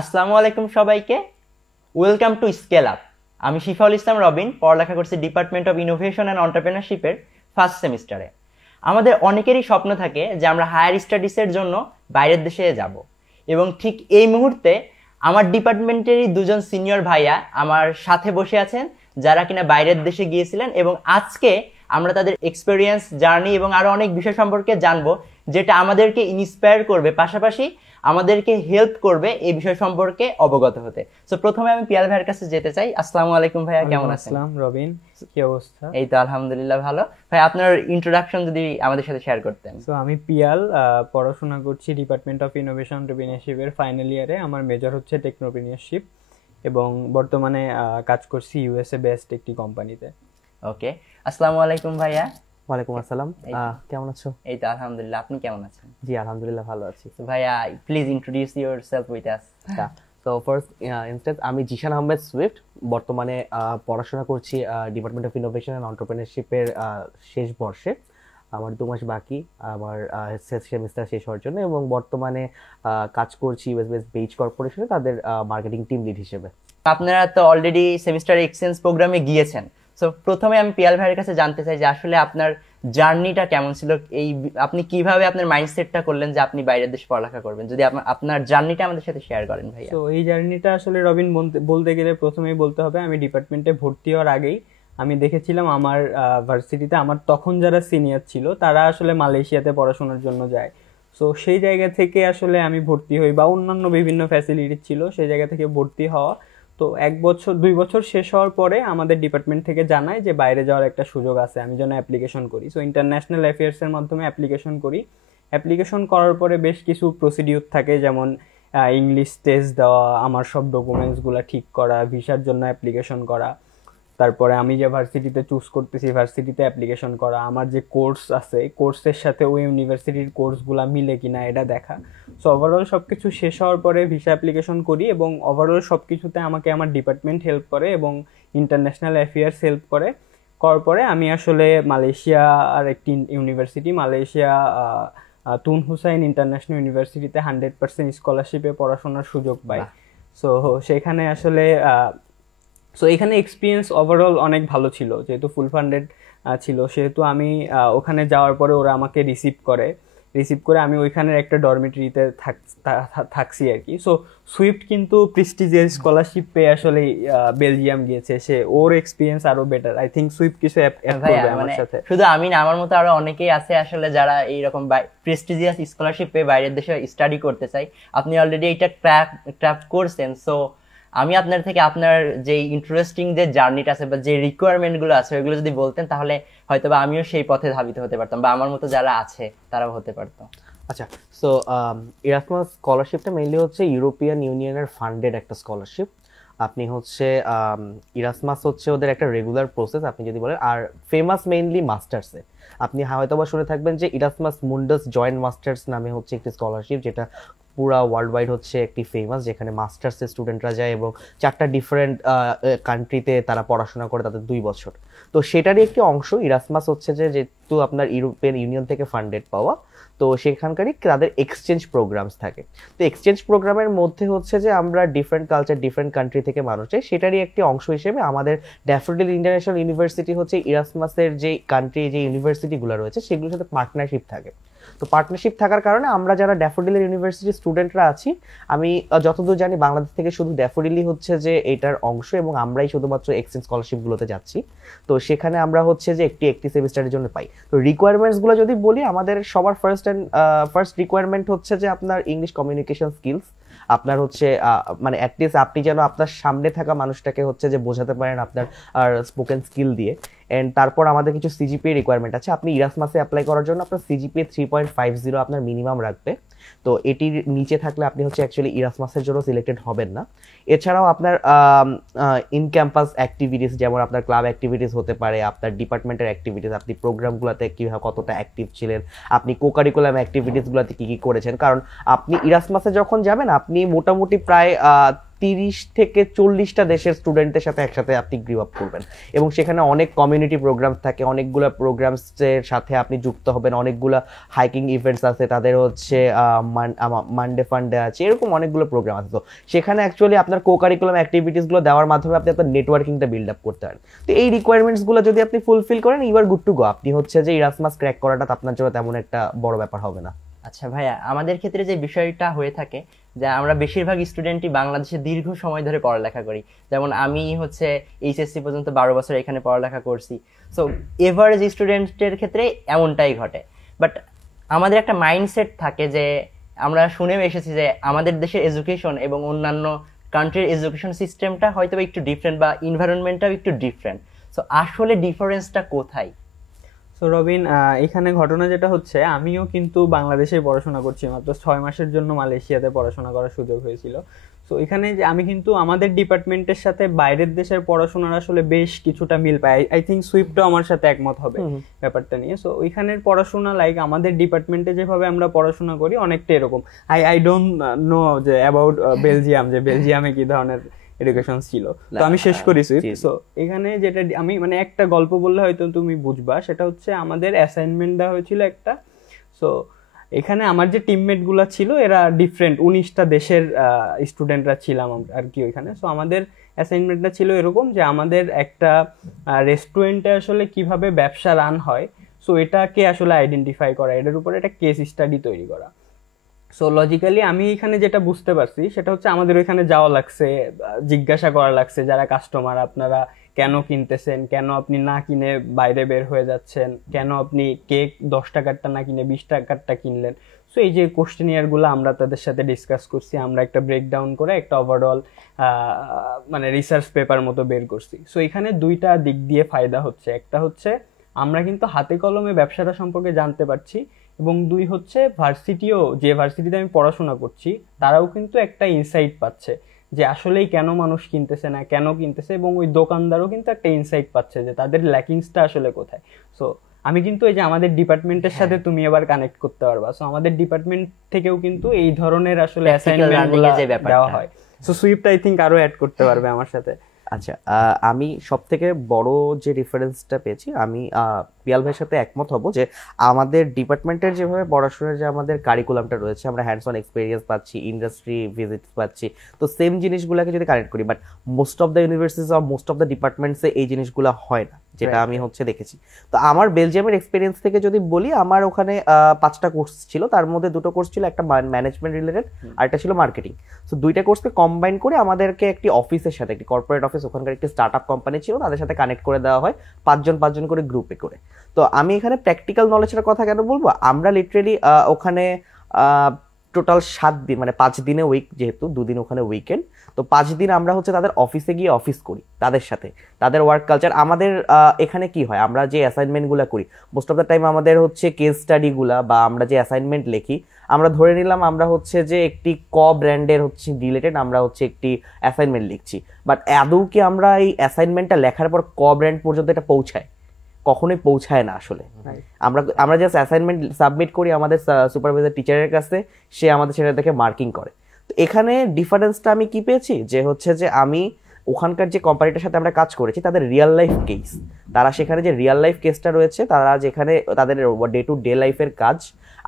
আসসালামু আলাইকুম সবাইকে। Welcome to Scale Up. আমি শিফাউল ইসলাম রবিন, পড়ালেখা করছি ডিপার্টমেন্ট অফ ইনোভেশন অ্যান্ড এন্টারপ্রেনারশিপের ফার্স্ট সেমিস্টারে। আমাদের অনেকেরই স্বপ্ন থাকে যে আমরা হায়ার স্টাডিজের জন্য বাইরের দেশে যাব, এবং ঠিক এই মুহূর্তে আমার ডিপার্টমেন্টেরই দুজন সিনিয়র ভাইয়া আমার সাথে বসে আছেন, যারা কিনা বাইরের দেশে গিয়েছিলেন, এবং আজকে আমরা তাদের এক্সপেরিয়েন্স, জার্নি এবং আরো অনেক বিষয় সম্পর্কে জানবো, যেটা আমাদেরকে ইন্সপায়ার করবে, পাশাপাশি আমাদেরকে হেল্প করবে এই বিষয় সম্পর্কে অবগত হতে। সো প্রথমে আমি পিয়াল ভাইয়ের কাছে যেতে চাই। আসসালামু আলাইকুম ভাইয়া, কেমন আছেন? আসসালাম রবিন, কি অবস্থা? এই তো আলহামদুলিল্লাহ ভালো। ভাই, আপনার ইন্ট্রোডাকশন যদি আমাদের সাথে শেয়ার করতেন। সো আমি পিয়াল, পড়াশোনা করছি ডিপার্টমেন্ট অফ ইনোভেশন এন্টারপ্রেনারশিপের ফাইনাল ইয়ারে। আমার মেজর হচ্ছে টেকনোপ্রেনারশিপ এবং বর্তমানে কাজ করছি ইউএসএ বেসড একটি কোম্পানিতে। ওকে, আসসালামু আলাইকুম ভাইয়া। ওয়ালাইকুম আসসালাম, কেমন আছো? এই তো আলহামদুলিল্লাহ, আপনি কেমন আছেন? জি আলহামদুলিল্লাহ ভালো আছি। তো ভাইয়া, please introduce yourself with us. তো ফার্স্ট ইনস্টেন্স, আমি জিশান আহমেদ সুইফট, বর্তমানে পড়াশোনা করছি ডিপার্টমেন্ট অফ ইনোভেশন অ্যান্ড এন্টারপ্রেনারশিপের শেষ বর্ষে। আমার 2 মাস বাকি আমার সেমিস্টার শেষ হওয়ার জন্য, এবং বর্তমানে কাজ করছি ইউএস বেস বেজ কর্পোরেশনে তাদের মার্কেটিং টিম লিড হিসেবে। আপনারা তো অলরেডি সেমিস্টার এক্সচেঞ্জ প্রোগ্রামে গিয়েছেন। সো প্রথমে আমি পিয়াল ভাইয়ের কাছে জানতে চাই যে আসলে আপনার জার্নিটা কেমন ছিল, আপনি কিভাবে আপনার মাইন্ডসেটটা করলেন যে আপনি বাইরের দেশে পড়ালেখা করবেন, যদি আপনার জার্নিটা আমাদের সাথে শেয়ার করেন ভাইয়া। তো এই জার্নিটা আসলে রবিন বলতে গেলে প্রথমেই বলতে হবে, আমি ডিপার্টমেন্টে ভর্তি হওয়ার আগেই আমি দেখেছিলাম আমার ভার্সিটিতে আমার তখন যারা সিনিয়র ছিল তারা আসলে মালয়েশিয়াতে পড়াশোনার জন্য যায়। সো সেই জায়গা থেকে আসলে আমি ভর্তি হই, বা অন্যান্য বিভিন্ন ফ্যাসিলিটি ছিল, সেই জায়গা থেকে ভর্তি হওয়া। তো 1 বছর 2 বছর শেষ হওয়ার পরে আমাদের ডিপার্টমেন্ট থেকে জানায় যে বাইরে যাওয়ার একটা সুযোগ আছে, আমি যেন অ্যাপ্লিকেশন করি। সো ইন্টারন্যাশনাল অ্যাফেয়ার্সের মাধ্যমে অ্যাপ্লিকেশন করি। অ্যাপ্লিকেশন করার পরে বেশ কিছু প্রসিডিউর থাকে, যেমন ইংলিশ টেস্ট দেওয়া, আমার সব ডকুমেন্টসগুলো ঠিক করা, ভিসার জন্য অ্যাপ্লিকেশন করা, তারপরে আমি যে ভার্সিটিতে চুজ করতেছি ভার্সিটিতে অ্যাপ্লিকেশন করা, আমার যে কোর্স আছে কোর্সের সাথে ওই ইউনিভার্সিটির কোর্সগুলো মিলে কিনা এটা দেখা। সো ওভারঅল সব কিছু শেষ হওয়ার পরে ভিসা অ্যাপ্লিকেশন করি, এবং ওভারঅল সব কিছুতে আমাকে আমার ডিপার্টমেন্ট হেল্প করে এবং ইন্টারন্যাশনাল অ্যাফেয়ার্স হেল্প করার পরে আমি আসলে মালয়েশিয়া আর একটি ইউনিভার্সিটি, মালয়েশিয়া তুন হুসাইন ইন্টারন্যাশনাল ইউনিভার্সিটিতে 100% স্কলারশিপে পড়াশোনার সুযোগ পাই। সো সেখানে আসলে এখানে এক্সপিরিয়েন্স ওভারঅল অনেক ভালো ছিল, যেহেতু ফুল ফান্ডেড ছিল, সেহেতু আমি ওখানে যাওয়ার পরে ওরা আমাকে রিসিভ করে আমি ওইখানের একটা ডরমিটরিতে থাকছি আর কি। সো সুইফট কিন্তু প্রেস্টিজিয়াস স্কলারশিপ পেয়ে আসলে বেলজিয়াম গিয়েছে, সে ওর এক্সপিরিয়েন্স আরো বেটার। আই থিংক সুইফট কিছু অ্যাড করবে আমার সাথে। শুধু আমি না, আমার মতো আরো অনেকেই আছে আসলে যারা এইরকম প্রেস্টিজিয়াস স্কলারশিপ পেয়ে বাইরের দেশে স্টাডি করতে চাই। আপনি অলরেডি এটা ক্র্যাক করছেন। সো আমি আপনার থেকে আপনার যে ইন্টারেস্টিং যে জার্নিটা আছে বা যে রিকোয়ারমেন্ট গুলো আছে ওইগুলো যদি বলতেন, তাহলে হয়তো বা আমিও সেই পথে ধাবিত হতে পারতাম, বা আমার মতো যারা আছে তারাও হতে পারতো। আচ্ছা, সো ইরাসমাস স্কলারশিপটা মেইনলি হচ্ছে ইউরোপিয়ান ইউনিয়নের ফান্ডেড একটা স্কলারশিপ। আপনি হচ্ছে ইরাসমাস হচ্ছে ওদের একটা রেগুলার প্রসেস আপনি যদি বলেন, আর ফেমাস মেইনলি মাস্টার্সে। আপনি হয়তো বা শুনে থাকবেন যে ইরাসমাস মুন্ডাস জয়েন্ট মাস্টার্স নামে হচ্ছে একটি স্কলারশিপ, যেটা পুরা ওয়ার্ল্ড ওয়াইড হচ্ছে একটি ফেমাস, যেখানে মাস্টার্সের স্টুডেন্টরা যায় এবং 4টা ডিফারেন্ট কান্ট্রিতে তারা পড়াশোনা করে তাদের 2 বছর। তো সেটারই একটি অংশ ইরাসমাস হচ্ছে যেহেতু আপনার ইউরোপিয়ান ইউনিয়ন থেকে ফান্ডেড পাওয়া, তো সেখানকারই তাদের এক্সচেঞ্জ প্রোগ্রামস থাকে। তো এক্সচেঞ্জ প্রোগ্রামের মধ্যে হচ্ছে যে আমরা ডিফারেন্ট কালচার, ডিফারেন্ট কান্ট্রি থেকে মানুষ চাই, সেটারই একটি অংশ হিসেবে আমাদের ড্যাফোডিল ইন্টারন্যাশনাল ইউনিভার্সিটি হচ্ছে ইরাসমাসের যে কান্ট্রি, যে ইউনিভার্সিটিগুলো রয়েছে সেগুলোর সাথে পার্টনারশিপ থাকে। তো পার্টনারশিপ থাকার কারণে আমরা যারা ড্যাফোডিলের ইউনিভার্সিটির স্টুডেন্টরা আছি, আমি যতদূর জানি বাংলাদেশ থেকে শুধু ড্যাফোডিলই হচ্ছে যে এটার অংশ, এবং আমরাই শুধুমাত্র এক্সচেঞ্জ স্কলারশিপগুলোতে যাচ্ছি। তো সেখানে আমরা হচ্ছে যে একটি সেমিস্টারের জন্য পাই। তো রিকোয়ারমেন্টসগুলো যদি বলি, আমাদের সবার ফার্স্ট রিকোয়ারমেন্ট হচ্ছে যে আপনার ইংলিশ কমিউনিকেশন স্কিলস, আপনার হচ্ছে মানে অ্যাটলিস্ট আপনি যেন আপনার সামনে থাকা মানুষটাকে হচ্ছে যে বোঝাতে পারেন আপনার স্পোকেন স্কিল দিয়ে। এন্ড তারপর আমাদের কিছু সিজিপিএ রিকোয়ারমেন্ট আছে। আপনি ইরাসমাসে অ্যাপ্লাই করার জন্য আপনার সিজিপিএ 3.50 আপনার মিনিমাম রাখবে। তো এটির নিচে থাকলে আপনি হচ্ছে অ্যাকচুয়ালি ইরাসমাসের জন্য সিলেক্টেড হবেন না। এছাড়াও আপনার ইন ক্যাম্পাস অ্যাক্টিভিটিস, যেমন আপনার ক্লাব অ্যাক্টিভিটিস হতে পারে, আপনার ডিপার্টমেন্টের অ্যাক্টিভিটিস, আপনি প্রোগ্রামগুলোতে কীভাবে কতটা অ্যাক্টিভ ছিলেন, আপনি কোকারিকুলাম অ্যাক্টিভিটিসগুলোতে কী কী করেছেন। কারণ আপনি ইরাসমাসে যখন যাবেন, আপনি মোটামুটি প্রায় 30 থেকে 40টা দেশের স্টুডেন্টের সাথে একসাথে আপনি গ্রো আপ করবেন, এবং সেখানে অনেক কমিউনিটি প্রোগ্রাম থাকে, অনেকগুলো প্রোগ্রামসের সাথে আপনি যুক্ত হবেন, অনেকগুলো হাইকিং ইভেন্টস আছে, তাদের হচ্ছে মানডে ফান্ডে আছে, এরকম অনেকগুলো প্রোগ্রাম আছে। তো সেখানে অ্যাকচুয়ালি আপনার কো কারিকুলাম অ্যাক্টিভিটিসগুলো দেওয়ার মাধ্যমে আপনি আপনার নেটওয়ার্কিংটা বিল্ড আপ করতে পারেন। তো এই রিকোয়ারমেন্টসগুলো যদি আপনি ফুলফিল করেন, you are good to go. আপনি হচ্ছে যে ইরাসমাস ক্র্যাক করাটা আপনার জন্য তেমন একটা বড় ব্যাপার হবে না। আচ্ছা ভাইয়া, আমাদের ক্ষেত্রে যে বিষয়টা হয়ে থাকে যে আমরা বেশিরভাগ স্টুডেন্টই বাংলাদেশে দীর্ঘ সময় ধরে পড়ালেখা করি, যেমন আমি হচ্ছে এইচএসসি পর্যন্ত 12 বছর এখানে পড়ালেখা করছি। সো এভারেজ স্টুডেন্টের ক্ষেত্রে এমনটাই ঘটে। বাট আমাদের একটা মাইন্ডসেট থাকে যে আমরা শুনেও এসেছি যে আমাদের দেশের এডুকেশন এবং অন্যান্য কান্ট্রির এডুকেশন সিস্টেমটা হয়তো একটু ডিফারেন্ট বা এনভায়রনমেন্টটাও একটু ডিফারেন্ট। সো আসলে ডিফারেন্সটা কোথায়? সো রবিন, এখানে ঘটনা যেটা হচ্ছে, আমিও কিন্তু বাংলাদেশে পড়াশোনা করছি, মাত্র 6 মাসের জন্য মালয়েশিয়াতে পড়াশোনা করার সুযোগ হয়েছিল। সো এখানে যে আমি কিন্তু আমাদের ডিপার্টমেন্টের সাথে বাইরের দেশের পড়াশোনার আসলে বেশ কিছুটা মিল পাই। আই থিঙ্ক সুইপটাও আমার সাথে একমত হবে ব্যাপারটা নিয়ে। সো ওইখানের পড়াশোনা লাইক আমাদের ডিপার্টমেন্টে যেভাবে আমরা পড়াশোনা করি অনেকটা এরকম। আই ডোন্ট নো যে অ্যাবাউট বেলজিয়াম, যে বেলজিয়ামে কি ধরনের এডুকেশন ছিল। তো আমি শেষ করি সুইপ। সো এখানে যেটা আমি মানে একটা গল্প বললে হয়তো তুমি বুঝবা, সেটা হচ্ছে আমাদের অ্যাসাইনমেন্ট দেওয়া হয়েছিল একটা। সো এখানে আমার যে টিমমেট গুলা ছিল এরা ডিফারেন্ট 19টা দেশের স্টুডেন্টরা ছিলাম আর কি ওইখানে। সো আমাদের অ্যাসাইনমেন্টটা ছিল এরকম যে আমাদের একটা রেস্টুরেন্টে আসলে কিভাবে ব্যবসা রান হয়, সো এটাকে আসলে আইডেন্টিফাই করা, এটার উপরে একটা কেস স্টাডি তৈরি করা। সো লজিক্যালি আমি এখানে যেটা বুঝতে পারছি সেটা হচ্ছে আমাদের ওইখানে যাওয়া লাগছে, জিজ্ঞাসা করা লাগছে যারা কাস্টমার, আপনারা কেন কিনতেছেন, কেন আপনি না কিনে বাইরে বের হয়ে যাচ্ছেন, কেন আপনি কেক 10 টাকারটা না কিনে 20 টাকারটা কিনলেন। সো এই যে কোশ্চেনিয়ার গুলো আমরা তাদের সাথে ডিসকাস করছি, আমরা একটা ব্রেকডাউন করে একটা ওভারঅল মানে রিসার্চ পেপার মতো বের করছি। সো এখানে দুইটা দিক দিয়ে ফায়দা হচ্ছে, একটা হচ্ছে আমরা কিন্তু হাতে কলমে ব্যবসাটা সম্পর্কে জানতে পারছি, এবং দুই হচ্ছে ভার্সিটিও, যে ভার্সিটিতে আমি পড়াশোনা করছি তারাও কিন্তু একটা ইনসাইট পাচ্ছে যে আসলেই কেন মানুষ কিনতেছে না, কেন কিনতেছে, এবং ওই দোকানদারও কিন্তু একটা ইনসাইট পাচ্ছে যে তাদের ল্যাকিংসটা আসলে কোথায়। সো আমি কিন্তু এই যে আমাদের ডিপার্টমেন্টের সাথে তুমি এবার কানেক্ট করতে পারবা। সো আমাদের ডিপার্টমেন্ট থেকেও কিন্তু এই ধরনের আসলে অ্যাসাইনমেন্টগুলো দেওয়া হয়। সো সুইফট আই থিংক আরো অ্যাড করতে পারবে আমার সাথে। আচ্ছা, আমি সব থেকে বড় যে রেফারেন্সটা পেয়েছি, আমি পিয়াল ভাইয়ের সাথে একমত হব যে আমাদের ডিপার্টমেন্টের যেভাবে পড়াশোনার যে আমাদের কারিকুলামটা রয়েছে, আমরা হ্যান্ডস অন এক্সপিরিয়েন্স পাচ্ছি, ইন্ডাস্ট্রি ভিজিট পাচ্ছি, তো সেম জিনিসগুলোকে যদি কানেক্ট করি, but most of the universities আর মোস্ট অফ দ্য ডিপার্টমেন্টসে এই জিনিসগুলো হয় না, যেটা আমি হচ্ছে দেখেছি। তো আমার বেলজিয়ামের এক্সপিরিয়েন্স থেকে যদি বলি, আমার ওখানে 5টা কোর্স ছিল, তার মধ্যে 2টো কোর্স ছিল, একটা ম্যানেজমেন্ট রিলেটেড আর একটা ছিল মার্কেটিং। সো 2টা কোর্সকে কম্বাইন করে আমাদেরকে একটি অফিসের সাথে, একটি কর্পোরেট অফিস, ওখানকার একটি স্টার্ট আপ কোম্পানি ছিল, তাদের সাথে কানেক্ট করে দেওয়া হয় 5 জন করে গ্রুপে করে। তো আমি এখানে প্র্যাকটিক্যাল নলেজের কথা কেন বলবো, আমরা লিটারেলি ওখানে টোটাল 7 দিন, মানে 5 দিনে উইক, যেহেতু 2 দিন ওখানে উইকেন্ড, তো 5 দিন আমরা হচ্ছে তাদের অফিসে গিয়ে অফিস করি, তাদের সাথে তাদের ওয়ার্ক কালচার। আমাদের এখানে কি হয়, আমরা যে অ্যাসাইনমেন্টগুলো করি মোস্ট অফ দ্য টাইম আমাদের হচ্ছে কেস স্টাডিগুলা বা আমরা যে অ্যাসাইনমেন্ট লিখি, আমরা ধরে নিলাম আমরা হচ্ছে যে একটি ব্র্যান্ডের হচ্ছে রিলেটেড আমরা হচ্ছে একটি অ্যাসাইনমেন্ট লিখছি, বাট আদৌ কি আমরা এই অ্যাসাইনমেন্টটা লেখার পর ব্র্যান্ড পর্যন্ত এটা পৌঁছায়? কখনোই পৌঁছায় না আসলে। আমরা জাস্ট অ্যাসাইনমেন্ট সাবমিট করি আমাদের সুপারভাইজার টিচারের কাছে, সে আমাদের সেটা দেখে মার্কিং করে। তো এখানে ডিফারেন্সটা আমি কি পেয়েছি, যে হচ্ছে যে আমি ওখানকার যে কোম্পানিটার সাথে আমরা কাজ করেছি তাদের রিয়েল লাইফ কেস, তারা সেখানে যে রিয়েল লাইফ কেসটা রয়েছে, তারা যেখানে তাদের ডে টু ডে লাইফের কাজ,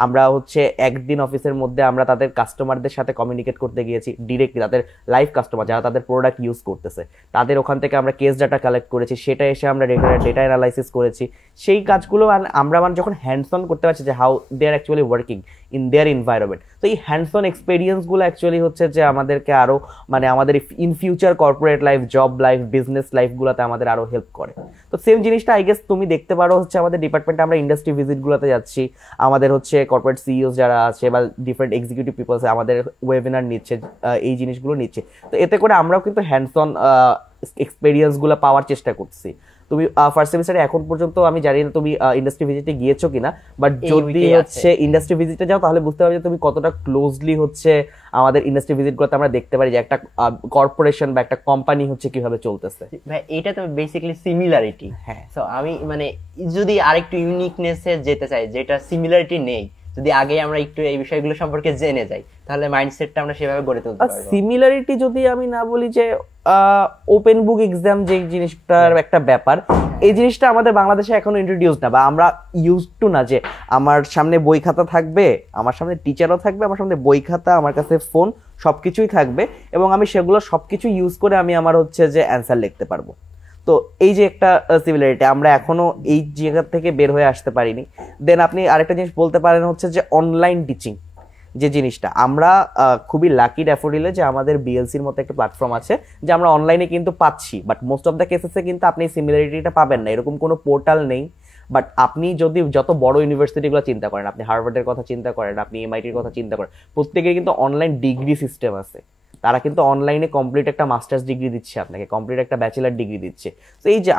আমরা হচ্ছে একদিন অফিসের মধ্যে আমরা তাদের কাস্টমারদের সাথে কমিউনিকেট করতে গিয়েছি ডিরেক্টলি, তাদের লাইভ কাস্টমার যারা তাদের প্রোডাক্ট ইউজ করতেছে, তাদের ওখান থেকে আমরা কেস ডাটা কালেক্ট করেছি, সেটা এসে আমরা ডেটা অ্যানালাইসিস করেছি। সেই কাজগুলো আমরা মানে যখন হ্যান্ডস অন করতে পারছি যে how they are actually working in their environment, তো এই হ্যান্ডস অন এক্সপিরিয়েন্সগুলো অ্যাকচুয়ালি হচ্ছে যে আমাদেরকে আরো মানে আমাদের in future corporate life, job life, business লাইফগুলোতে আমাদের আরো হেল্প করে। তো সেম জিনিসটা আই গেস তুমি দেখতে পারো হচ্ছে আমাদের ডিপার্টমেন্টে, আমরা ইন্ডাস্ট্রি ভিজিটগুলোতে যাচ্ছি, আমাদের হচ্ছে কর্পোরেট সিইওস যারা আছে বা ডিফারেন্ট এক্সিকিউটিভ পিপলস আমাদের ওয়েবিনার নিচ্ছে, এই জিনিসগুলো নিচ্ছে। তো এতে করে আমরাও কিন্তু হ্যান্ডস অন এক্সপেরিয়েন্সগুলো পাওয়ার চেষ্টা করছি। তুমি ফার্স্ট সেমিস্টারে এখন পর্যন্ত আমি জানি না তুমি ইন্ডাস্ট্রি ভিজিটে গিয়েছো কিনা, বাট যদি হচ্ছে ইন্ডাস্ট্রি ভিজিটে যাও তাহলে বুঝতে পারবে যে তুমি কতটা ক্লোজলি হচ্ছে আমাদের ইন্ডাস্ট্রি ভিজিটগুলোতে আমরা দেখতে পারি যে একটা কর্পোরেশন বা একটা কোম্পানি হচ্ছে কিভাবে চলতেছে। ভাই এটা তো বেসিক্যালি সিমিলারিটি। হ্যাঁ, সো আমি মানে যদি আরেকটু ইউনিকনেসে যেতে চাই, যেটা সিমিলারিটি নেই, যদি আগেই আমরা একটু এই বিষয়গুলো সম্পর্কে জেনে যাই তাহলে মাইন্ডসেটটা আমরা সেভাবে গড়ে তুলতে আর পারবো। সিমিলারিটি যদি আমি না বলি যে ওপেন বুক এক্সাম যে জিনিসটার একটা ব্যাপার, এই জিনিসটা আমাদের বাংলাদেশে এখনো ইন্ট্রোডিউস না, বা আমরা ইউজ টু না যে আমার সামনে বই খাতা থাকবে, আমার সামনে টিচারও থাকবে, আমার সামনে বই খাতা, আমার কাছে ফোন, সবকিছুই থাকবে এবং আমি সেগুলো সবকিছু ইউজ করে আমি আমার হচ্ছে যে অ্যান্সার লিখতে পারবো। তো এই যে একটা সিমিলারিটি, আমরা এখনো এই জায়গা থেকে বের হয়ে আসতে পারিনি। দেন আপনি আরেকটা জিনিস বলতে পারেন হচ্ছে যে অনলাইন টিচিং যে জিনিসটা, আমরা খুবই লাকি ড্যাফোডিলে যে আমাদের বিএলসির মতো একটা প্ল্যাটফর্ম আছে যে আমরা অনলাইনে কিন্তু পাচ্ছি, বাট মোস্ট অফ দ্য কেসেসে কিন্তু আপনি সিমিলারিটিটা পাবেন না, এরকম কোনো পোর্টাল নেই। বাট আপনি যদি যত বড় ইউনিভার্সিটিগুলো চিন্তা করেন, আপনি হার্ভার্ডের কথা চিন্তা করেন, আপনি এমআইটির কথা চিন্তা করেন, প্রত্যেকের কিন্তু অনলাইন ডিগ্রি সিস্টেম আছে। তারা কিন্তু অনলাইনে কমপ্লিট একটা মাস্টার্স ডিগ্রি দিচ্ছে আপনাকে, কমপ্লিট একটা ব্যাচেলার ডিগ্রি দিচ্ছে। তো এই যে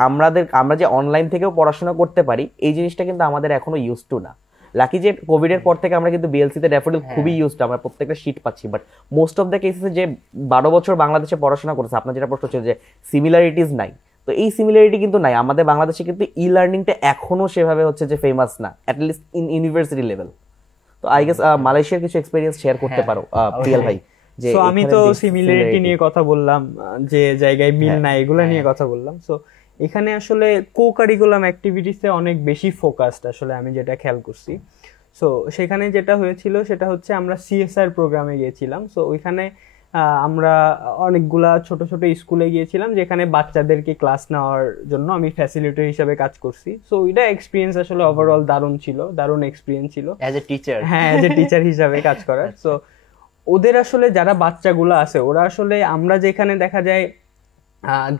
আমরা যে অনলাইন থেকেও পড়াশোনা করতে পারি, এই জিনিসটা কিন্তু আমাদের এখনো ইউজ টু না। লাকি যে কোভিড এর পর থেকে আমরা কিন্তু বিএলসিতে ড্যাফোডিল খুবই ইউজ টু, আমরা প্রত্যেকটা শীট পাচ্ছি। বাট মোস্ট অফ দ্য কেসেসে যে 12 বছর বাংলাদেশে পড়াশোনা করেছে, আপনার যেটা প্রশ্ন ছিল যে সিমিলারিটিস নাই, তো এই সিমিলারিটি কিন্তু নাই আমাদের বাংলাদেশে। কিন্তু ই লার্নিংটা এখনো সেভাবে হচ্ছে যে ফেমাস না, অ্যাটলিস্ট ইন ইউনিভার্সিটি লেভেল। তো আই গেস মালয়েশিয়ার কিছু এক্সপেরিয়েন্স শেয়ার করতে পারো প্রিয়াল ভাই। সো আমি তো সিমিলারিটি নিয়ে কথা বললাম, যে জায়গায় মিল নাই এগুলা নিয়ে কথা বললাম। সো এখানে আসলে কো কারিকুলাম অ্যাক্টিভিটিসে অনেক বেশি ফোকাসড আসলে আমি যেটা খেয়াল করছি। সো সেখানে যেটা হয়েছিল সেটা হচ্ছে আমরা সিএসআর প্রোগ্রামে গিয়েছিলাম। সো ওইখানে আমরা অনেকগুলা ছোট ছোট স্কুলে গিয়েছিলাম যেখানে বাচ্চাদেরকে ক্লাস নেওয়ার জন্য আমি ফ্যাসিলিটেটর হিসেবে কাজ করছি। সো ওইটা এক্সপিরিয়েন্স আসলে ওভারঅল দারুণ ছিল, দারুণ এক্সপিরিয়েন্স ছিল অ্যাজ এ টিচার। হ্যাঁ, অ্যাজ এ টিচার হিসাবে কাজ করার। সো ওদের আসলে যারা বাচ্চাগুলো আছে ওরা আসলে, আমরা যেখানে দেখা যায়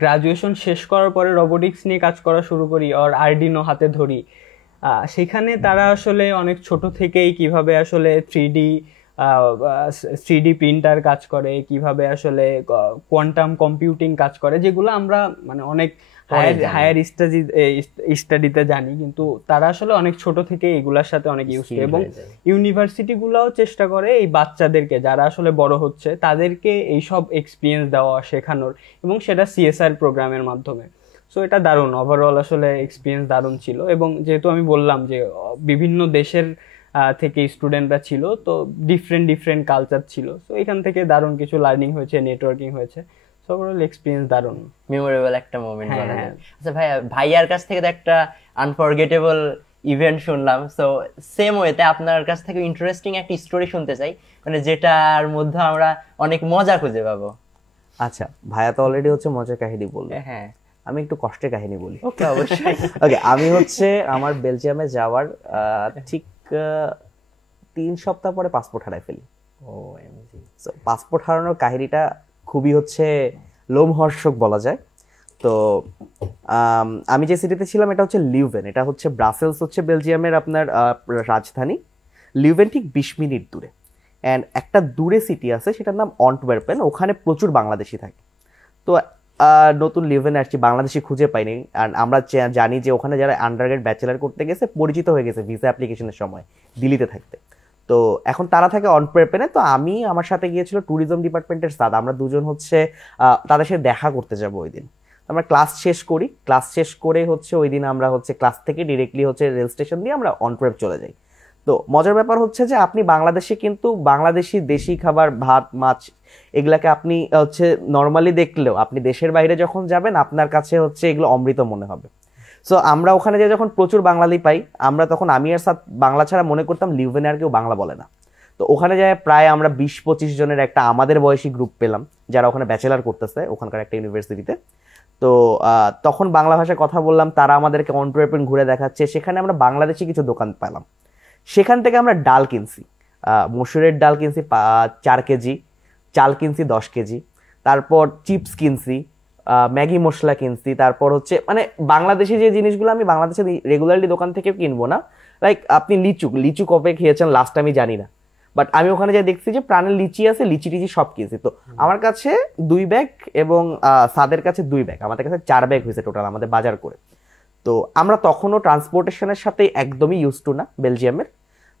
গ্রাজুয়েশন শেষ করার পরে রোবোটিক্স নিয়ে কাজ করা শুরু করি আর আরডিনো হাতে ধরি, সেখানে তারা আসলে অনেক ছোট থেকেই কিভাবে আসলে 3D প্রিন্টার কাজ করে, কিভাবে আসলে কোয়ান্টাম কম্পিউটিং কাজ করে, যেগুলো আমরা মানে অনেক হায়ার স্টাডিতে জানি, কিন্তু তারা আসলে অনেক ছোট থেকে এগুলার সাথে অনেক ইউজ করে। এবং ইউনিভার্সিটি গুলাও চেষ্টা করে এই বাচ্চাদেরকে যারা আসলে বড় হচ্ছে তাদেরকে এইসব এক্সপিরিয়েন্স দেওয়া, শেখানোর, এবং সেটা সিএসআর প্রোগ্রামের মাধ্যমে। সো এটা দারুণ, ওভারঅল আসলে এক্সপিরিয়েন্স দারুণ ছিল। এবং যেহেতু আমি বললাম যে বিভিন্ন দেশের থেকে স্টুডেন্টরা ছিল, তো ডিফারেন্ট কালচার ছিল। সো এখান থেকে দারুণ কিছু লার্নিং হয়েছে, নেটওয়ার্কিং হয়েছে। সো ওভারঅল এক্সপিরিয়েন্স দারুণ, মেমোরেবল একটা মোমেন্ট বলা যায়। আচ্ছা ভাইয়ার কাছ থেকে তো একটা আনফরগেটেবল ইভেন্ট শুনলাম। সো সেম ওয়েতে আপনার কাছ থেকে ইন্টারেস্টিং একটা স্টোরি শুনতে চাই, মানে যেটার মধ্যে আমরা অনেক মজা খুঁজে পাবো। আচ্ছা, ভাইয়া তো অলরেডি হচ্ছে মজার কাহিনী বললো, হ্যাঁ আমি একটু কষ্টের কাহিনী বলি। ওকে, অবশ্যই। ওকে, আমি হচ্ছে আমার বেলজিয়ামে যাওয়ার ঠিক 3 সপ্তাহ পরে পাসপোর্ট হারাই ফেলি। পাসপোর্ট হারানোর কাহিনীটা খুবই হচ্ছে লোমহর্ষক বলা যায়। তো আমি যে সিটিতে ছিলাম এটা হচ্ছে লিউভেন, এটা হচ্ছে ব্রাসেলস হচ্ছে বেলজিয়ামের আপনার রাজধানী। লিউভেন ঠিক 20 মিনিট দূরে। অ্যান্ড একটা দূরে সিটি আছে সেটার নাম অন্টওয়ার্পেন, ওখানে প্রচুর বাংলাদেশি থাকে। তো নতুন লিভেন আসছি, বাংলাদেশি খুঁজে পাইনি। আর আমরা জানি যে ওখানে যারা আন্ডারগ্রেড ব্যাচেলার করতে গেছে পরিচিত হয়ে গেছে ভিসা অ্যাপ্লিকেশনের সময় দিল্লিতে থাকতে। তো এখন তারা থাকে অন্টওয়ার্পেনে। তো আমি, আমার সাথে গিয়েছিল ট্যুরিজম ডিপার্টমেন্টের স্যার, আমরা দুজন হচ্ছে তাদের সাথে দেখা করতে যাবো ওই দিন। আমরা ক্লাস শেষ করি, ক্লাস শেষ করে হচ্ছে ওই দিন আমরা হচ্ছে ক্লাস থেকে ডিরেক্টলি হচ্ছে রেল স্টেশন দিয়ে আমরা অন্টওয়ার্প চলে যাই। তো মজার ব্যাপার হচ্ছে যে আপনি বাংলাদেশে কিন্তু বাংলাদেশি দেশি খাবার, ভাত মাছ, এগুলাকে আপনি হচ্ছে নর্মালি দেখলেও আপনি দেশের বাইরে যখন যাবেন আপনার কাছে হচ্ছে এগুলো অমৃত মনে হবে। সো আমরা ওখানে যে যখন প্রচুর বাঙালি পাই, আমরা তখন আমি আর সাথে বাংলা ছাড়া মনে করতাম লিউভেনে আর কেউ বাংলা বলে না। তো ওখানে যায় প্রায় আমরা 20-25 জনের একটা আমাদের বয়সী গ্রুপ পেলাম যারা ওখানে ব্যাচেলার করতেছে ওখানকার একটা ইউনিভার্সিটিতে। তো তখন বাংলা ভাষায় কথা বললাম, তারা আমাদেরকে অন্টওয়ার্পেন ঘুরে দেখাচ্ছে। সেখানে আমরা বাংলাদেশি কিছু দোকান পেলাম, সেখান থেকে আমরা ডাল কিনছি, মসুরের ডাল কিনছি 4 কেজি, চাল কিনছি 10 কেজি, তারপর চিপস কিনছি, ম্যাগি মশলা কিনছি, তারপর হচ্ছে মানে বাংলাদেশি যে জিনিসগুলো আমি বাংলাদেশে রেগুলারলি দোকান থেকে কিনবো না। লাইক আপনি লিচু কবে খেয়েছেন লাস্ট আমি জানি না, বাট আমি ওখানে যা দেখছি যে প্রাণের লিচি আছে, লিচি টিচি সব কিনছি। তো আমার কাছে 2 ব্যাগ এবং সাদের কাছে 2 ব্যাগ, আমাদের কাছে 4 ব্যাগ হয়েছে টোটাল আমাদের বাজার করে। তো আমরা তখনও ট্রান্সপোর্টেশনের সাথে একদমই ইউজ টু না বেলজিয়ামের।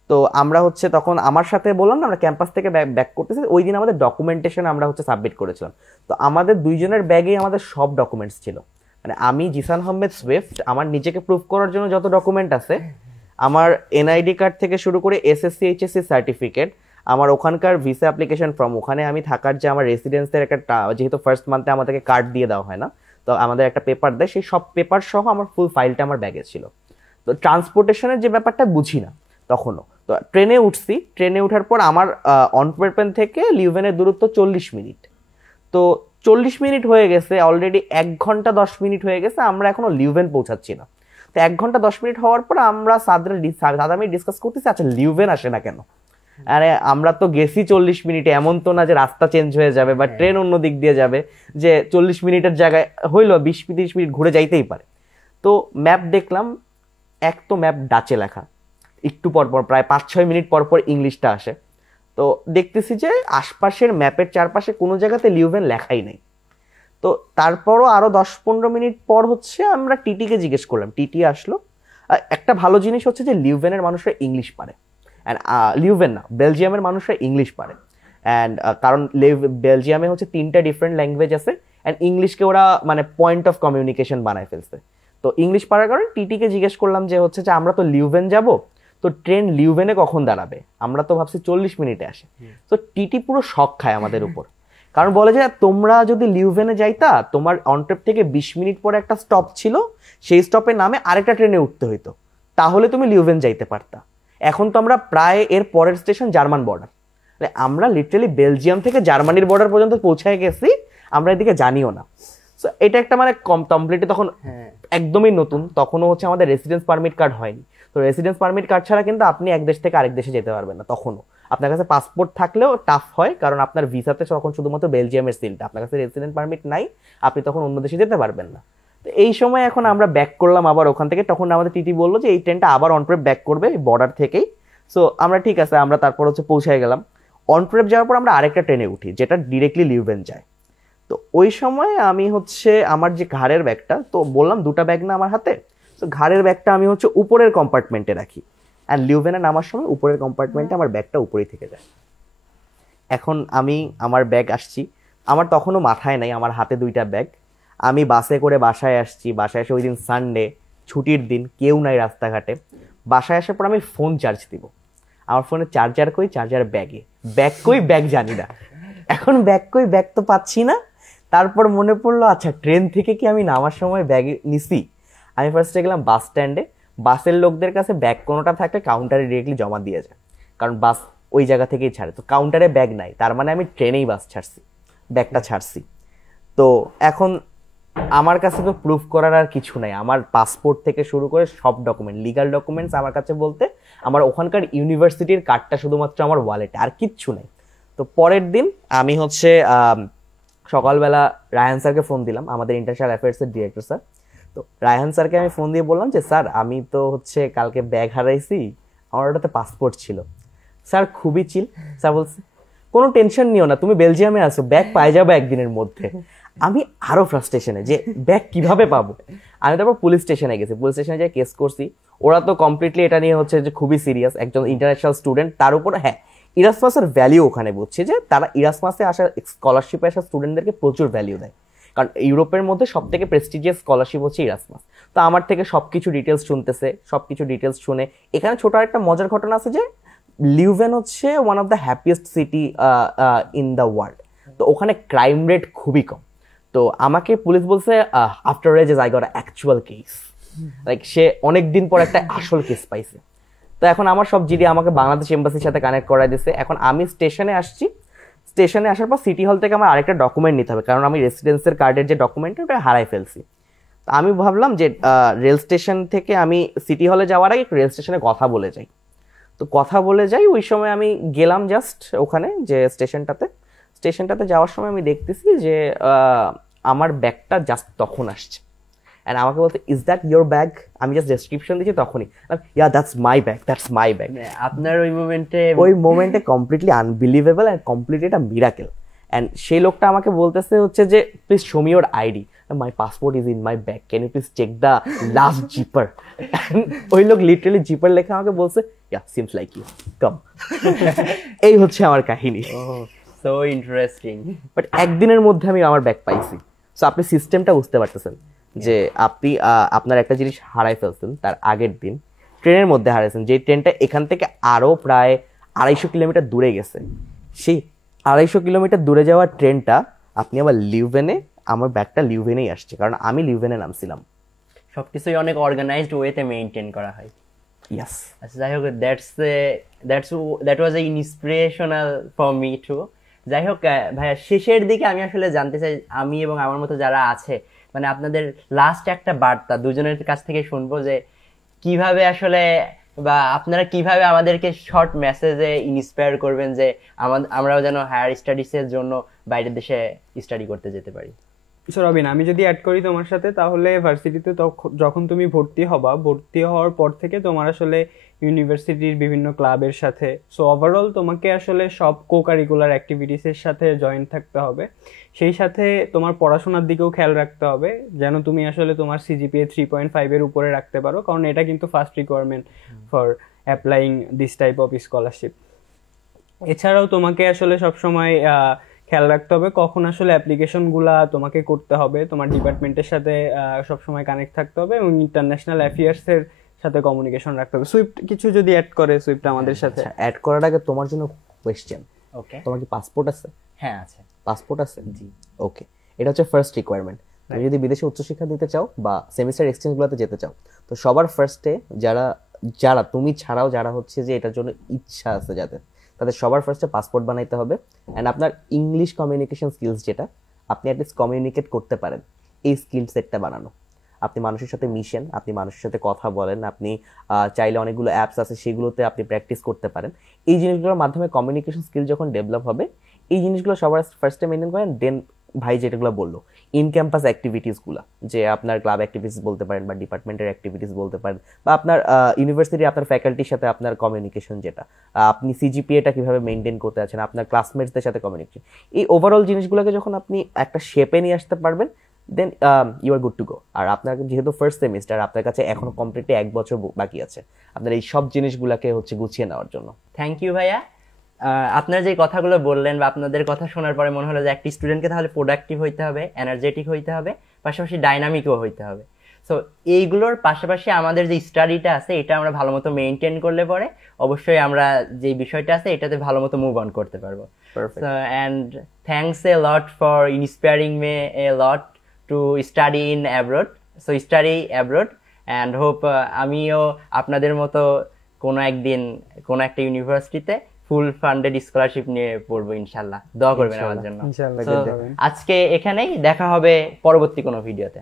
তো আমরা হচ্ছে তখন আমার সাথে বললাম না আমরা ক্যাম্পাস থেকে ব্যাক করতেছি, ওই দিন আমাদের ডকুমেন্টেশন আমরা হচ্ছে সাবমিট করেছিলাম। তো আমাদের 2 জনের ব্যাগেই আমাদের সব ডকুমেন্টস ছিল। মানে আমি জিসান আহমেদ সুইফট, আমার নিজেকে প্রুভ করার জন্য যত ডকুমেন্ট আছে আমার এনআইডি কার্ড থেকে শুরু করে এসএসসি এইচএসসি সার্টিফিকেট, আমার ওখানকার ভিসা অ্যাপ্লিকেশন ফর্ম, ওখানে আমি থাকার যে আমার রেসিডেন্সের একটা, যেহেতু ফার্স্ট মান্থে আমাদেরকে কার্ড দিয়ে দেওয়া হয় না, তো আমাদের একটা পেপার দেয়, সেই সব পেপার সহ আমার ফুল ফাইলটা আমার ব্যাগে ছিল। তো ট্রান্সপোর্টেশনের যে ব্যাপারটা বুঝি না তখনও। তো ট্রেনে উঠছি, ট্রেনে ওঠার পর আমার অন্টওয়ার্পেন থেকে লিউভেনের দূরত্ব 40 মিনিট। তো 40 মিনিট হয়ে গেছে, অলরেডি 1 ঘন্টা 10 মিনিট হয়ে গেছে, আমরা এখনো লিউভেন পৌঁছাচ্ছি না। তো 1 ঘন্টা 10 মিনিট হওয়ার পর আমরা সাদা আমি ডিসকাস করতেছি, আচ্ছা লিউভেন আসে না কেন? আরে আমরা তো গেছি 40 মিনিটে, এমন তো না যে রাস্তা চেঞ্জ হয়ে যাবে বা ট্রেন অন্য দিক দিয়ে যাবে যে 40 মিনিটের জায়গায় হইলো 20-30 মিনিট ঘুরে যাইতেই পারে। তো ম্যাপ দেখলাম, এক তো ম্যাপ ডাচে লেখা, একটু পরপর প্রায় 5-6 মিনিট পরপর ইংলিশটা আসে। তো দেখতেছি যে আশপাশের ম্যাপের চারপাশে কোনো জায়গাতে লিউভেন লেখাই নেই। তো তারপরও আরো 10-15 মিনিট পর হচ্ছে আমরা টিটিকে জিজ্ঞেস করলাম, টিটি আসলো। একটা ভালো জিনিস হচ্ছে যে লিউভেনের মানুষরা ইংলিশ পারে, অ্যান্ড লিউভেন না, বেলজিয়ামের মানুষরা ইংলিশ পারে। অ্যান্ড কারণ বেলজিয়ামে হচ্ছে 3টা ডিফারেন্ট ল্যাঙ্গুয়েজ আছে, অ্যান্ড ইংলিশকে ওরা মানে পয়েন্ট অফ কমিউনিকেশন বানায় ফেলছে। তো ইংলিশ পারার কারণে টিটিকে জিজ্ঞেস করলাম যে হচ্ছে যে আমরা তো লিউভেন যাব, তো ট্রেন লিউভেনে কখন দাঁড়াবে? আমরা তো ভাবছি 40 মিনিটে আসে। তো টিটি পুরো শক খায় আমাদের উপর, কারণ বলে যে তোমরা যদি লিউভেনে যাইতা, তোমার অনট্রেপ থেকে 20 মিনিট পরে একটা স্টপ ছিল, সেই স্টপে নামে আরেকটা ট্রেনে উঠতে হইতো, তাহলে তুমি লিউভেন যাইতে পারতা। এখন তো আমরা প্রায় এর পরের স্টেশন জার্মান বর্ডার, আমরা লিটারালি বেলজিয়াম থেকে জার্মানির বর্ডার পর্যন্ত পৌঁছায় গেছি, আমরা এদিকে জানিও না। সো এটা একটা মানে কমপ্লিটলি তখন একদমই নতুন, তখনও হচ্ছে আমাদের রেসিডেন্স পারমিট কার্ড হয়নি। তো রেসিডেন্স পারমিট কার্ড ছাড়া কিন্তু আপনি এক দেশ থেকে আরেক দেশে যেতে পারবেন না। তখনও আপনার কাছে পাসপোর্ট থাকলেও টাফ হয়, কারণ আপনার ভিসাতে তখন শুধুমাত্র বেলজিয়ামের সিলটা, আপনার কাছে রেসিডেন্ট পারমিট নাই, আপনি তখন অন্য দেশে যেতে পারবেন না। তো এই সময় এখন আমরা ব্যাক করলাম আবার ওখান থেকে, তখন আমাদের টিটি বললো যে এই ট্রেনটা আবার অনট্রেপ ব্যাক করবে বর্ডার থেকেই। সো আমরা ঠিক আছে, আমরা তারপর হচ্ছে পৌঁছায় গেলাম। অনট্রেপ যাওয়ার পর আমরা আরেকটা ট্রেনে উঠি যেটা ডিরেক্টলি লিউভেন যায়। তো ওই সময় আমি হচ্ছে আমার যে ঘাড়ের ব্যাগটা, তো বললাম 2টা ব্যাগ না আমার হাতে, তো ঘাড়ের ব্যাগটা আমি হচ্ছে উপরের কম্পার্টমেন্টে রাখি, অ্যান্ড লিউভেনে নামার সময় উপরের কম্পার্টমেন্টে আমার ব্যাগটা উপরেই থেকে যায়। এখন আমি আমার ব্যাগ আসছি, আমার তখনও মাথায় নাই, আমার হাতে 2টা ব্যাগ। আমি বাসে করে বাসায় আসছি, বাসায় এসে ওই দিন সানডে, ছুটির দিন, কেউ নাই রাস্তাঘাটে। বাসায় আসার পর আমি ফোন চার্জ দিব, আমার ফোনে চার্জার কই, চার্জার ব্যাগে, ব্যাগ কই, ব্যাগ জানি না। এখন ব্যাগ কই, ব্যাগ তো পাচ্ছি না। তারপর মনে পড়লো আচ্ছা ট্রেন থেকে কি আমি নামার সময় ব্যাগ নিছি? আমি ফার্স্টে গেলাম বাস স্ট্যান্ডে, বাসের লোকদের কাছে ব্যাগ কোনোটা থাকলে কাউন্টারে ডিরেক্টলি জমা দিয়ে যায়, কারণ বাস ওই জায়গা থেকেই ছাড়ে। তো কাউন্টারে ব্যাগ নাই, তার মানে আমি ট্রেনেই বাস ছাড়ছি, ব্যাগটা ছাড়ছি। তো এখন আমার কাছে তো প্রুফ করার আর কিছু নাই, আমার পাসপোর্ট থেকে শুরু করে সব ডকুমেন্ট, লিগাল ডকুমেন্টস আমার কাছে বলতে আমার ওখানকার ইউনিভার্সিটির কার্ডটা শুধুমাত্র আমার ওয়ালেটে, আর কিচ্ছু নাই। তো পরের দিন আমি হচ্ছে সকালবেলা রায়হান স্যারকে ফোন দিলাম, আমাদের ইন্টারন্যাশনাল অ্যাফেয়ার্সের ডিরেক্টর স্যার। তো রায়হান স্যারকে আমি ফোন দিয়ে বললাম যে স্যার আমি তো হচ্ছে কালকে ব্যাগ হারাইছি, আমার ওটাতে পাসপোর্ট ছিল। স্যার খুবই চিল, স্যার বলছে কোনো টেনশন নিও না, তুমি বেলজিয়ামে আসো, ব্যাগ পাই যাবে একদিনের মধ্যে। আমি আরো ফ্রাস্ট্রেশনে যে ব্যাগ কিভাবে পাবো। আমি তারপর পুলিশ স্টেশনে গেছি, পুলিশ স্টেশনে যাই কেস করছি। ওরা তো কমপ্লিটলি এটা নিয়ে হচ্ছে যে খুবই সিরিয়াস, একজন ইন্টারন্যাশনাল স্টুডেন্ট, তার উপর হ্যাঁ ইরাসমাসের ভ্যালিউ ওখানে বুঝছে যে তারা ইরাসমাসে আসা স্কলারশিপে আসা স্টুডেন্টদেরকে প্রচুর ভ্যালিউ দেয়, কারণ ইউরোপের মধ্যে সব থেকে প্রেস্টিজিয়াস স্কলারশিপ হচ্ছে ইরাসমাস। তো আমার থেকে সবকিছু ডিটেলস শুনতেছে, সবকিছু ডিটেলস শুনে এখানে ছোট একটা মজার ঘটনা আছে যে লিউভেন হচ্ছে one of the happiest city in the world. তো ওখানে ক্রাইম রেট খুবই কম। তো আমাকে পুলিশ বলছে after ages I got actual case, like say অনেকদিন পর একটা আসল কেস পাইছে। তো এখন আমার সব জিডি আমাকে বাংলাদেশ এম্বাসির সাথে কানেক্ট করাই দিছে। এখন আমি স্টেশনে আসছি, স্টেশনে আসার পর সিটি হল থেকে আমার আরেকটা ডকুমেন্ট নিতে হবে, কারণ আমি রেসিডেন্সের কার্ডের যে ডকুমেন্ট ওটা হারাই ফেলছি। তো আমি ভাবলাম যে রেল স্টেশন থেকে আমি সিটি হলে যাওয়ার আগে রেল স্টেশনে কথা বলে যাই। তো কথা বলে যাই, ওই সময় আমি গেলাম জাস্ট ওখানে যে স্টেশনটাতে যাওয়ার সময় আমি দেখতেছি যে আমার ব্যাগটা জাস্ট তখন আসছে, অ্যান্ড আমাকে বলতে ইজ দ্যাট ইয়োর ব্যাগ? আমি জাস্ট ডেসক্রিপশন দিচ্ছি তখনই yeah that's my bag, that's my bag. আপনার ওই মোমেন্টে কমপ্লিটলি আনবিলিভেবল অ্যান্ড কমপ্লিটলি একটা মিরাকেল। অ্যান্ড সেই লোকটা আমাকে বলতেছে হচ্ছে যে please show me your ID, my passport is in my bag, can you please check the last zipper? ওই লোক লিটারালি জিপার লেখা আমাকে বলছে yeah seems like you come. এই হচ্ছে আমার কাহিনী। So interesting. বাট একদিনের মধ্যে আমি আমার ব্যাগ পাইছি। সো আপনি সিস্টেমটা বুঝতে পারতেছেন যে আপনি আপনার একটা জিনিস হারাই ফেলছেন তার আগের দিন, ট্রেনের মধ্যে হারিয়েছেন, যে ট্রেনটা এখান থেকে আরো প্রায় 250 কিলোমিটার দূরে গেছে, সেই 250 কিলোমিটার দূরে যাওয়ার ট্রেনটা আপনি আবার লিউভেনে, আমার ব্যাগটা লিউভেনেই আসছে, কারণ আমি লিউভেনে নামছিলাম। সবকিছুই অনেক অর্গানাইজড ওয়েতে মেইনটেইন করা হয়। ইয়াস। আচ্ছা, যাই হোক, that was A inspirational for me two. যাই হোক ভাইয়া, শেষের দিকে আমি আসলে জানতে চাই, আমি এবং আমার মতো যারা আছে, মানে আপনাদের লাস্ট একটা বার্তা দুজনের কাছ থেকে শুনবো, যে কিভাবে আসলে বা আপনারা কিভাবে আমাদেরকে শর্ট মেসেজে ইন্সপায়ার করবেন যে আমরাও যেন হায়ার স্টাডিজের জন্য বাইরের দেশে স্টাডি করতে যেতে পারি। সো রবিন, আমি যদি অ্যাড করি তোমার সাথে, তাহলে ভার্সিটিতে যখন তুমি ভর্তি হওয়ার পর থেকে তোমার আসলে ইউনিভার্সিটির বিভিন্ন ক্লাবের সাথে, সো ওভারঅল তোমাকে আসলে সব কো কারিকুলার অ্যাক্টিভিটিসের সাথে জয়েন থাকতে হবে। সেই সাথে তোমার পড়াশোনার দিকেও খেয়াল রাখতে হবে, যেন তুমি আসলে তোমার সিজিপিএ 3.5 উপরে রাখতে পারো, কারণ এটা কিন্তু first requirement for applying this type of scholarship. এছাড়াও তোমাকে আসলে সবসময় খেয়াল রাখতে হবে কখন আসলে অ্যাপ্লিকেশনগুলা তোমাকে করতে হবে, তোমার ডিপার্টমেন্টের সাথে সবসময় কানেক্ট থাকতে হবে, এবং ইন্টারন্যাশনাল অ্যাফেয়ার্সের সাথে কমিউনিকেশন রাখতে হবে। সুইফট কিছু যদি অ্যাড করে সুইফট আমাদের সাথে। অ্যাড করার আগে তোমার জন্য কোয়েশ্চেন, ওকে, তোমার কি পাসপোর্ট আছে? হ্যাঁ আছে। পাসপোর্ট আছে? জি। ওকে, এটা হচ্ছে ফার্স্ট রিকোয়ারমেন্ট। তুমি যদি বিদেশে উচ্চশিক্ষা দিতে চাও বা সেমিস্টার এক্সচেঞ্জগুলোতে যেতে চাও, তো সবার ফার্স্টে যারা তুমি ছাড়াও যারা হচ্ছে যে এটার জন্য ইচ্ছা আছে যাদের, তাদের সবার ফার্স্টে পাসপোর্ট বানাইতে হবে। অ্যান্ড আপনার ইংলিশ কমিউনিকেশন স্কিলস, যেটা আপনি অ্যাটলিস্ট কমিউনিকেট করতে পারেন, এই স্কিল সেটটা বানানো। আপনি মানুষের সাথে মিশেন, আপনি মানুষের সাথে কথা বলেন, আপনি চাইলে অনেকগুলো অ্যাপস আছে সেগুলোতে আপনি প্র্যাকটিস করতে পারেন। এই জিনিসগুলোর মাধ্যমে কমিউনিকেশন স্কিল যখন ডেভেলপ হবে, এই জিনিসগুলো সবার ফার্স্টে মেনটেন করেন। দেন ভাই যেটাগুলো বললো, ইন ক্যাম্পাস অ্যাক্টিভিটিসগুলো, যে আপনার ক্লাব অ্যাক্টিভিটিস বলতে পারেন বা ডিপার্টমেন্টের অ্যাক্টিভিটিস বলতে পারেন, বা আপনার ইউনিভার্সিটি আপনার ফ্যাকাল্টির সাথে আপনার কমিউনিকেশন, যেটা আপনি সিজিপিএটা কিভাবে মেনটেন করতে আছেন, আপনার ক্লাসমেটসদের সাথে কমিউনিকেশন, এই ওভারঅল জিনিসগুলোকে যখন আপনি একটা শেপে নিয়ে আসতে পারবেন, then you are good to go. আর আপনার যেহেতু ফার্স্ট সেমিস্টার, আপনার কাছে এখনো কমপ্লিটলি 1 বছর বাকি আছে আপনার এই সব জিনিসগুলোকে হচ্ছে গুছিয়ে নেওয়ার জন্য। থ্যাংক ইউ ভাইয়া। আপনার যে কথাগুলো বললেন বা আপনাদের কথা শোনার পরে মনে হলো যে একটি স্টুডেন্টকে তাহলে প্রোডাক্টিভ হইতে হবে, এনার্জেটিক হইতে হবে, পাশাপাশি ডাইনামিকও হইতে হবে। সো এইগুলোর পাশাপাশি আমাদের যে স্টাডিটা আছে, এটা আমরা ভালো মতো মেনটেন করলে পরে অবশ্যই আমরা যে বিষয়টা আছে এটাতে ভালো মতো মুভ অন করতে পারবো। And thanks a lot for inspiring May A lot to study in abroad. So study abroad, and hope আমিও আপনাদের মতো কোনো একদিন কোনো একটা ইউনিভার্সিটিতে ফুল ফান্ডেড স্কলারশিপ নিয়ে পড়বো ইনশাল্লাহ। দোয়া করবেন আমার জন্য। ইনশাআল্লাহ। আজকে এখানেই দেখা হবে পরবর্তী কোনো ভিডিওতে।